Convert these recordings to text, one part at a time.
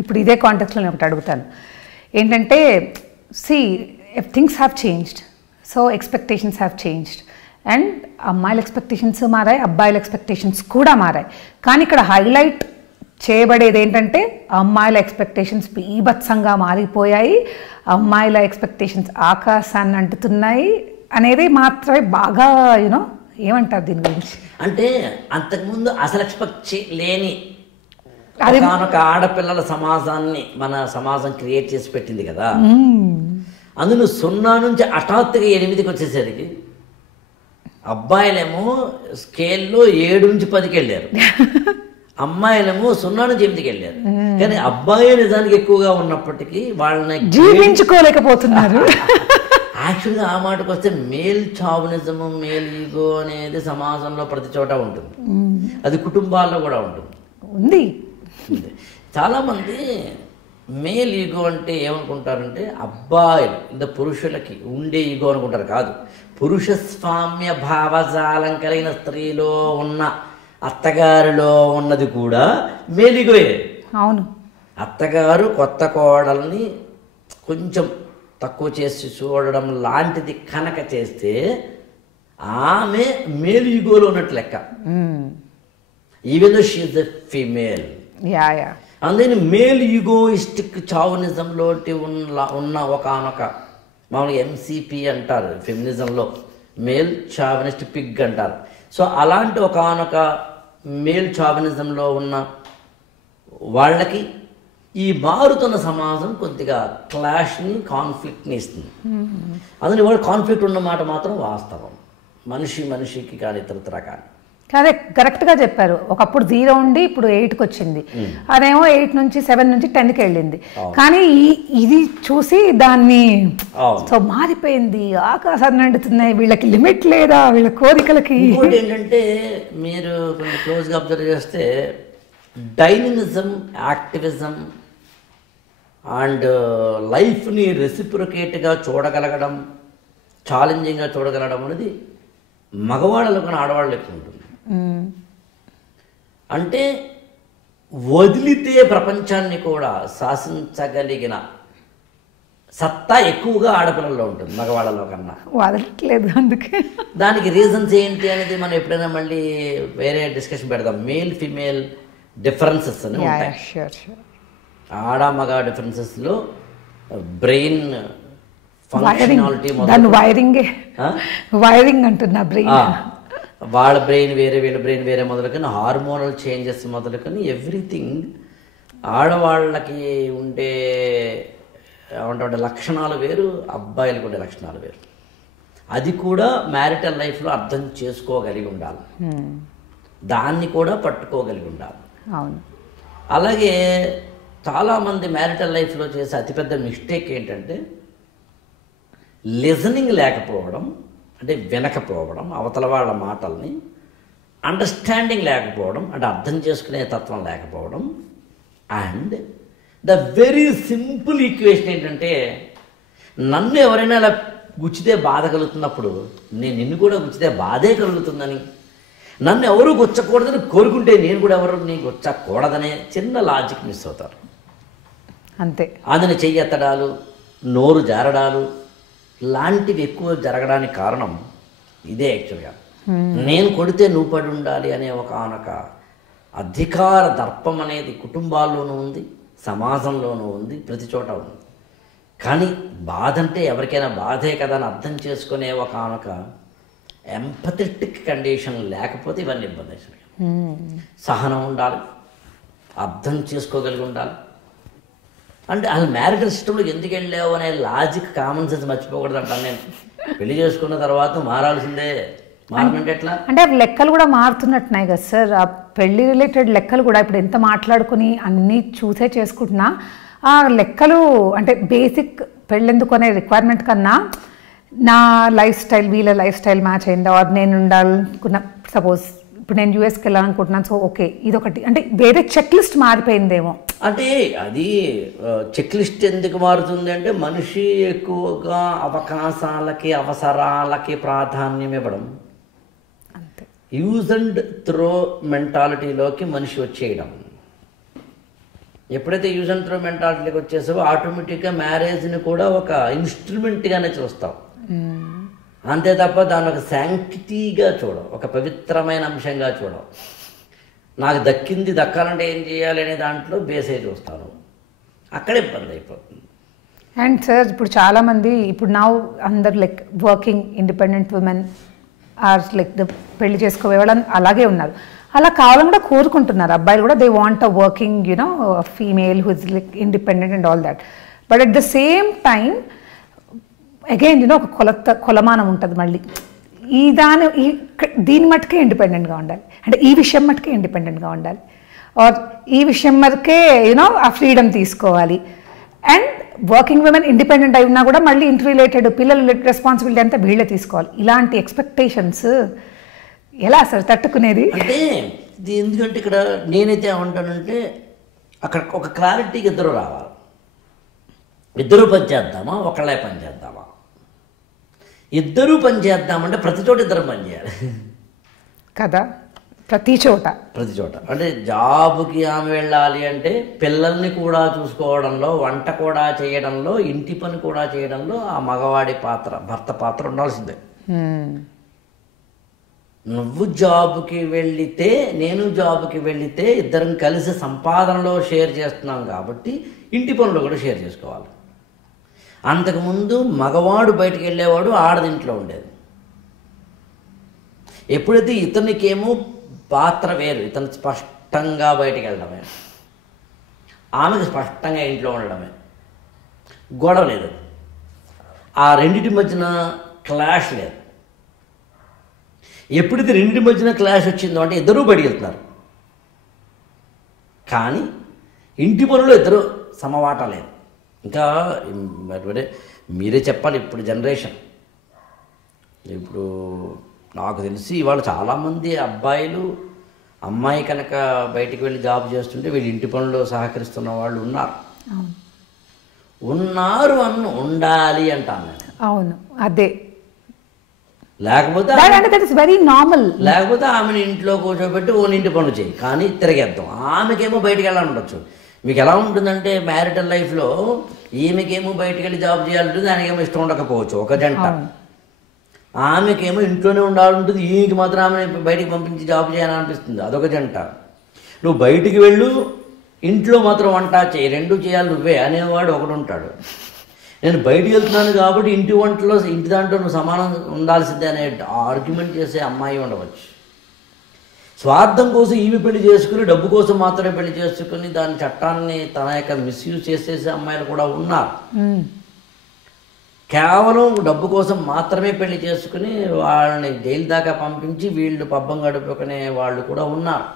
ఇప్పుడు ఇదే కాంటెక్స్లో నేను ఒకటి అడుగుతాను ఏంటంటే things have changed, so expectations have changed and అమ్మాయిల ఎక్స్పెక్టేషన్స్ మారాయి, అబ్బాయిల ఎక్స్పెక్టేషన్స్ కూడా మారాయి. కానీ ఇక్కడ హైలైట్ చేయబడేది ఏంటంటే అమ్మాయిల ఎక్స్పెక్టేషన్స్ బీభత్సంగా మారిపోయాయి, అమ్మాయిల ఎక్స్పెక్టేషన్స్ ఆకాశాన్ని అంటుతున్నాయి అనేది మాత్రమే బాగా ఏమంటారు దీని గురించి? అంటే అంతకుముందు అసలు ఎక్స్పెక్ట్ లేని ఒక ఆడపిల్లల సమాజాన్ని మన సమాజం క్రియేట్ చేసి పెట్టింది కదా. అందులో 0 నుంచి హఠాత్తుగా 8కి వచ్చేసరికి అబ్బాయిలేమో స్కేల్లో 7 నుంచి 10కి వెళ్ళారు, అమ్మాయిలేమో 0 నుంచి 8కి వెళ్ళారు. కానీ అబ్బాయి నిజానికి ఎక్కువగా ఉన్నప్పటికీ వాళ్ళని జీవించుకోలేకపోతున్నారు. యాక్చువల్గా ఆ మాటకు వస్తే మేల్ చావనిజము, మేల్ ఈగో అనేది సమాజంలో ప్రతి చోట ఉంటుంది, అది కుటుంబాల్లో కూడా ఉంటుంది. చాలామంది మేల్ ఈగో అంటే ఏమనుకుంటారంటే అబ్బాయిలు ఇంత పురుషులకి ఉండే ఈగో అనుకుంటారు. కాదు, పురుష స్వామ్య భావజాలం కలిగిన స్త్రీలో ఉన్న అత్తగారిలో ఉన్నది కూడా మేల్ ఈగోయే. అవును, అత్తగారు కొత్త కోడల్ని కొంచెం తక్కువ చేసి చూడడం లాంటిది కనుక చేస్తే ఆమె మేల్ ఈగోలో ఉన్నట్టు లెక్క, even though she is a female. అందుకని మేల్ ఈగోయిస్టిక్ చావనిజంలో ఉన్న ఒకనొక మామూలుగా ఎంసీపీ అంటారు ఫెమినిజంలో, మేల్ చావనిస్ట్ పిగ్ అంటారు. సో అలాంటి ఒకనొక మేల్ చావనిజంలో ఉన్న వాళ్ళకి ఈ మారుతున్న సమాజం కొద్దిగా క్లాష్ని, కాన్ఫ్లిక్ట్ని ఇస్తుంది. అందుకని వాళ్ళు కాన్ఫ్లిక్ట్ ఉన్నమాట మాత్రం వాస్తవం, మనిషికి కానీ ఇతరత్ర కానీ. అదే కరెక్ట్గా చెప్పారు. ఒకప్పుడు 0 ఉండి ఇప్పుడు 8కి వచ్చింది, అదేమో 8 నుంచి 7 నుంచి 10కి వెళ్ళింది. కానీ ఇది చూసి దాన్ని సో మారిపోయింది, ఆకాశాన్ని అంటున్నాయి, వీళ్ళకి లిమిట్ లేదా వీళ్ళ కోరికలకి. ఇంకోటి ఏంటంటే మీరు కొంచెం క్లోజ్గా అబ్జర్వ్ చేస్తే డైనమిజం, యాక్టివిజం అండ్ లైఫ్ని రెసిప్రొకేట్గా చూడగలగడం, ఛాలెంజింగ్గా చూడగలగడం అనేది మగవాళ్ళలో కానీ ఆడవాళ్ళు ఎక్కువ ఉంటుంది. అంటే వదిలితే ప్రపంచాన్ని కూడా శాసించగలిగిన సత్తా ఎక్కువగా ఆడపిల్లల్లో ఉంటుంది మగవాళ్ళలో కన్నా. వదలట్లేదు. అందుకే దానికి రీజన్స్ ఏంటి అనేది మనం ఎప్పుడైనా మళ్ళీ వేరే డిస్కషన్ పెడదాం. మేల్ ఫీమేల్ డిఫరెన్సెస్ అని ఉంటాయి. ఆడ మగ డిఫరెన్సెస్లో బ్రెయిన్ ఫంక్షనాలిటీ వైరింగ్ అంటున్నా, బ్రెయిన్ వాళ్ళ బ్రెయిన్ వేరే, వీళ్ళ బ్రెయిన్ వేరే మొదలుకొని హార్మోనల్ చేంజెస్ మొదలుకొని ఎవ్రీథింగ్ ఆడవాళ్ళకి ఉండే ఏమంటే లక్షణాలు వేరు, అబ్బాయిలకు ఉండే లక్షణాలు వేరు. అది కూడా మ్యారిటల్ లైఫ్లో అర్థం చేసుకోగలిగి ఉండాలి, దాన్ని కూడా పట్టుకోగలిగి ఉండాలి. అలాగే చాలామంది మ్యారిటల్ లైఫ్లో చేసే అతిపెద్ద మిస్టేక్ ఏంటంటే లిజనింగ్ లేకపోవడం, అంటే వినకపోవడం, అవతల వాళ్ళ మాటల్ని అండర్స్టాండింగ్ లేకపోవడం, అంటే అర్థం చేసుకునే తత్వం లేకపోవడం. And the very simple equation ఏంటంటే నన్ను ఎవరైనా అలా గుచ్చితే బాధ కలుగుతున్నప్పుడు నేను నిన్ను కూడా గుచ్చితే బాధే కలుగుతుందని, నన్ను ఎవరు గుచ్చకూడదని కోరుకుంటే నేను కూడా ఎవరు నీ గుచ్చకూడదనే చిన్న లాజిక్ మిస్ అవుతారు. అంతే. అందుని చెయ్యెత్తడాలు, నోరు జారడాలు లాంటివి ఎక్కువ జరగడానికి కారణం ఇదే. యాక్చువల్గా నేను కొడితే నువ్వు పడి ఉండాలి అనే ఒకనొక అధికార దర్పం అనేది కుటుంబాల్లోనూ ఉంది, సమాజంలోనూ ఉంది, ప్రతి చోట ఉంది. కానీ బాధ అంటే ఎవరికైనా బాధే కదా అని అర్థం చేసుకునే ఒకనొక ఎంపథెటిక్ కండిషన్ లేకపోతే ఇవన్నీ ఇబ్బంది. సహనం ఉండాలి, అర్థం చేసుకోగలిగి ఉండాలి. అంటే అసలు మ్యారిటల్ సిస్టంలో ఎందుకు వెళ్ళావు అనే లాజిక్, కామన్ సెన్స్ మర్చిపోకూడదు అంటాను నేను. పెళ్లి చేసుకున్న తర్వాత మారాల్సిందే. మారనంటే ఎట్లా అంటే లెక్కలు కూడా మారుతున్నట్టున్నాయి కదా సార్. ఆ పెళ్లి రిలేటెడ్ లెక్కలు కూడా ఇప్పుడు ఎంత మాట్లాడుకుని అన్నీ చూసే చేసుకుంటున్నా ఆ లెక్కలు అంటే బేసిక్ పెళ్ళెందుకు అనే రిక్వైర్మెంట్ కన్నా నా లైఫ్ స్టైల్ వీళ్ళ లైఫ్ స్టైల్ మ్యాచ్ అయిందా, నేను ఉండాలనుకున్న సపోజ్ ఇప్పుడు నేను యూఎస్కి వెళ్ళాలనుకుంటున్నాను, సో ఓకే ఇదొకటి అంటే వేరే చెక్ లిస్ట్ మారిపోయిందేమో. అంటే అది చెక్ లిస్ట్ ఎందుకు మారుతుంది అంటే మనిషి ఎక్కువగా అవకాశాలకి, అవసరాలకి ప్రాధాన్యం ఇవ్వడం, అంతే. యూజ్ అండ్ త్రో మెంటాలిటీలోకి మనిషి వచ్చేయడం. ఎప్పుడైతే యూజ్ అండ్ త్రో మెంటాలిటీకి వచ్చేసావో ఆటోమేటిక్గా మ్యారేజ్ని కూడా ఒక ఇన్స్ట్రుమెంట్గానే చూస్తావు, అంతే తప్ప దాన్ని ఒక శాంక్టిటీగా చూడవు, ఒక పవిత్రమైన అంశంగా చూడవు. నాకు దక్కింది దక్కాలంటే ఏం చేయాలి అనే దాంట్లో బేసే చూస్తాను, అక్కడ ఇబ్బంది అయిపోతుంది. అండ్ సార్ ఇప్పుడు చాలామంది ఇప్పుడు నా అందరు like working independent women are like the పెళ్లి చేసుకోవే వాళ్ళు అలాగే ఉన్నారు. అలా కావాలని కూడా కోరుకుంటున్నారు అబ్బాయిలు కూడా. They want a working you know female who is like independent and all that. But at the same time again you know ఒక కొలమానం ఉంటుంది మళ్ళీ. దీని మట్టుకే ఇండిపెండెంట్గా ఉండాలి, అంటే ఈ విషయం మట్టుకే ఇండిపెండెంట్గా ఉండాలి, ఆర్ ఈ విషయం మటుకే యూనో ఆ ఫ్రీడమ్ తీసుకోవాలి. అండ్ వర్కింగ్ విమెన్ ఇండిపెండెంట్ అయి ఉన్నా కూడా మళ్ళీ ఇంటర్ రిలేటెడ్ పిల్లల రెస్పాన్సిబిలిటీ అంతా వీళ్ళే తీసుకోవాలి. ఇలాంటి ఎక్స్పెక్టేషన్స్ ఎలా సార్ తట్టుకునేది? అంటే ఇది ఎందుకంటే ఇక్కడ నేనైతే ఏమంటానంటే అక్కడ ఒక క్లారిటీకి ఇద్దరు రావాలి. ఇద్దరు పని చేద్దామా, ఒకళ్ళే పని చేద్దామా? ఇద్దరూ పని చేద్దామంటే ప్రతి చోట ఇద్దరు పని చేయాలి కదా, ప్రతి చోట. అంటే జాబుకి ఆమె వెళ్ళాలి అంటే పిల్లల్ని కూడా చూసుకోవడంలో, వంట కూడా చేయడంలో, ఇంటి పని కూడా చేయడంలో ఆ మగవాడి పాత్ర, భర్త పాత్ర ఉండాల్సిందే. నువ్వు జాబ్కి వెళితే నేను జాబ్కి వెళితే ఇద్దరం కలిసి సంపాదనలో షేర్ చేస్తున్నాం కాబట్టి ఇంటి పనులు కూడా షేర్ చేసుకోవాలి. అంతకుముందు మగవాడు బయటికి వెళ్ళేవాడు, ఆడది ఇంట్లో ఉండేది. ఎప్పుడైతే ఇతనికేమో పాత్ర వేరు, ఇతను స్పష్టంగా బయటికి వెళ్ళడమే, ఆమెకు స్పష్టంగా ఇంట్లో ఉండడమే, గొడవ లేదు, ఆ రెండింటి మధ్యన క్లాష్ లేదు. ఎప్పుడైతే రెండింటి మధ్యన క్లాష్ వచ్చిందో అంటే ఇద్దరూ బయటికి వెళ్తున్నారు, కానీ ఇంటి పనులు ఇద్దరు సమవాటం లేదు. ఇంకా మీరే చెప్పాలి, ఇప్పుడు జనరేషన్, ఇప్పుడు నాకు తెలిసి ఇవాళ చాలామంది అబ్బాయిలు అమ్మాయి కనుక బయటికి వెళ్ళి జాబ్ చేస్తుంటే వీళ్ళు ఇంటి పనులు సహకరిస్తున్న వాళ్ళు ఉన్నారు. ఉండాలి అంటాను నేను. అవును, అదే. లేకపోతే వెరీ నార్మల్. లేకపోతే ఆమెను ఇంట్లో కూర్చోబెట్టి ఓన్ ఇంటి పనులు చేయి, కానీ తిరిగేద్దాం. ఆమెకేమో బయటికి వెళ్ళాలని ఉండొచ్చు. మీకు ఎలా ఉంటుందంటే మ్యారిటల్ లైఫ్లో ఈమెకేమో బయటికి వెళ్ళి జాబ్ చేయాలంటుంది, దానికేమో ఇష్టం ఉండకపోవచ్చు ఒక జంట. ఆమెకేమో ఇంట్లోనే ఉండాలంటుంది, ఈమెకి మాత్రం ఆమె బయటికి పంపించి జాబ్ చేయాలనిపిస్తుంది, అదొక జంట. నువ్వు బయటికి వెళ్ళు, ఇంట్లో మాత్రం వంట చేయి, రెండు చేయాలి నువ్వే అనేవాడు ఒకడు ఉంటాడు. నేను బయటికి వెళ్తున్నాను కాబట్టి ఇంటి వంటలో ఇంటి దాంట్లో నువ్వు సమానం ఉండాల్సిందే అనే ఆర్గ్యుమెంట్ చేసే అమ్మాయి ఉండవచ్చు. స్వార్థం కోసం ఈమె పెళ్లి చేసుకుని, డబ్బు కోసం మాత్రమే పెళ్లి చేసుకుని దాని చట్టాన్ని తన యొక్క మిస్యూజ్ చేసేసే అమ్మాయిలు కూడా ఉన్నారు. కేవలం డబ్బు కోసం మాత్రమే పెళ్లి చేసుకుని వాళ్ళని జైలు దాకా పంపించి వీళ్ళు పబ్బం గడుపుకునే వాళ్ళు కూడా ఉన్నారు.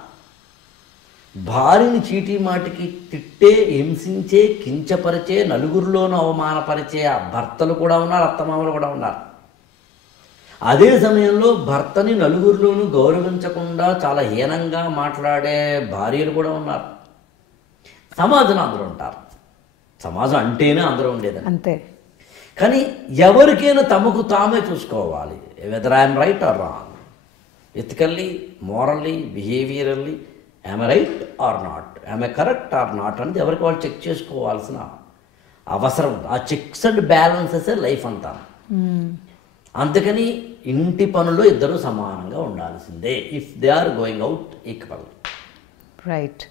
భార్యని చీటీ మాటికి తిట్టే, హింసించే, కించపరిచే, నలుగురిలోనూ అవమానపరిచే ఆ భర్తలు కూడా ఉన్నారు, అత్తమామలు కూడా ఉన్నారు. అదే సమయంలో భర్తని నలుగురిలోనూ గౌరవించకుండా చాలా హీనంగా మాట్లాడే భార్యలు కూడా ఉన్నారు. సమాజంలో అందరూ ఉంటారు, సమాజం అంటేనే అందరూ ఉండేది అంతే. కానీ ఎవరికైనా తమకు తామే చూసుకోవాలి, whether I'm right or wrong, ethically, morally, behaviourally, am I right or not, am I correct or not అనేది ఎవరికి వాళ్ళు చెక్ చేసుకోవాల్సిన అవసరం. ఆ చెక్స్ అండ్ బ్యాలెన్సెస్ లైఫ్ అంతా. అందుకని ఇంటి పనులు ఇద్దరు సమానంగా ఉండాల్సిందే, if they are going out equal. Right.